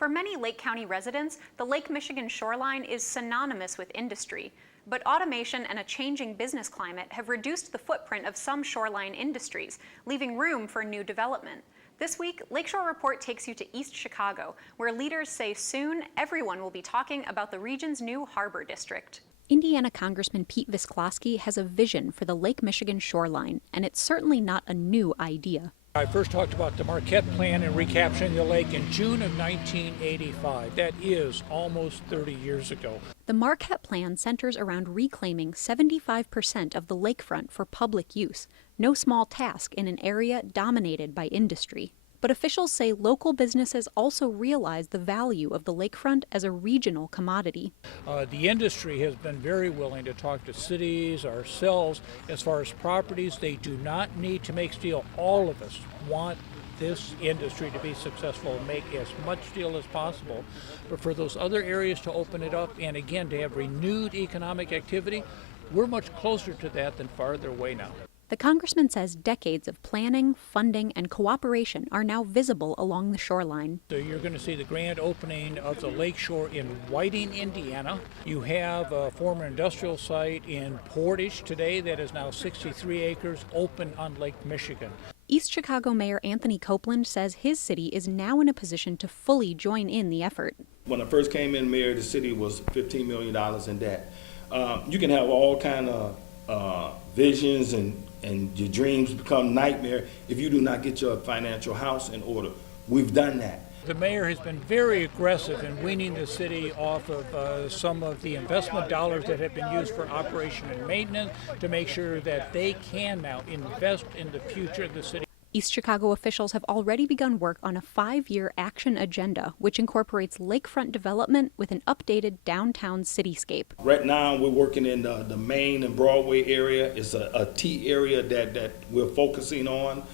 For many Lake County residents, the Lake Michigan shoreline is synonymous with industry. But automation and a changing business climate have reduced the footprint of some shoreline industries, leaving room for new development. This week, Lakeshore Report takes you to East Chicago, where leaders say soon everyone will be talking about the region's new harbor district. Indiana Congressman Pete Visclosky has a vision for the Lake Michigan shoreline, and it's certainly not a new idea. I first talked about the Marquette Plan and recapturing the lake in June of 1985. That is almost 30 years ago. The Marquette Plan centers around reclaiming 75% of the lakefront for public use, no small task in an area dominated by industry. But officials say local businesses also realize the value of the lakefront as a regional commodity. The industry has been very willing to talk to cities, ourselves, as far as properties. They do not need to make steel. All of us want this industry to be successful and make as much steel as possible. But for those other areas to open it up and again to have renewed economic activity, we're much closer to that than farther away now. The congressman says decades of planning, funding, and cooperation are now visible along the shoreline. So you're going to see the grand opening of the Lakeshore in Whiting, Indiana. You have a former industrial site in Portage today that is now 63 acres open on Lake Michigan. East Chicago Mayor Anthony Copeland says his city is now in a position to fully join in the effort. When I first came in mayor, the city was $15 million in debt. You can have all kind of visions and your dreams become nightmare if you do not get your financial house in order. We've done that. The mayor has been very aggressive in weaning the city off of some of the investment dollars that have been used for operation and maintenance to make sure that they can now invest in the future of the city. East Chicago officials have already begun work on a 5-year action agenda, which incorporates lakefront development with an updated downtown cityscape. Right now, we're working in the Main and Broadway area. It's a T area that we're focusing on.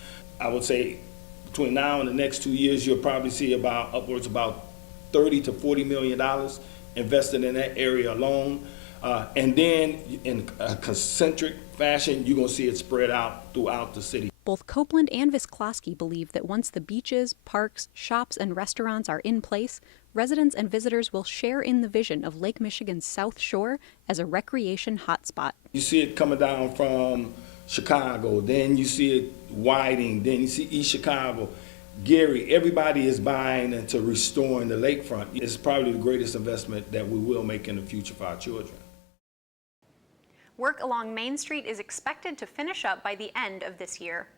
I would say between now and the next 2 years, you'll probably see upwards about $30 to $40 million invested in that area alone. And then in a concentric fashion, you're going to see it spread out throughout the city. Both Copeland and Visclosky believe that once the beaches, parks, shops, and restaurants are in place, residents and visitors will share in the vision of Lake Michigan's South Shore as a recreation hotspot. You see it coming down from Chicago, then you see it Whiting, then you see East Chicago. Gary, everybody is buying into restoring the lakefront. It's probably the greatest investment that we will make in the future for our children. Work along Main Street is expected to finish up by the end of this year.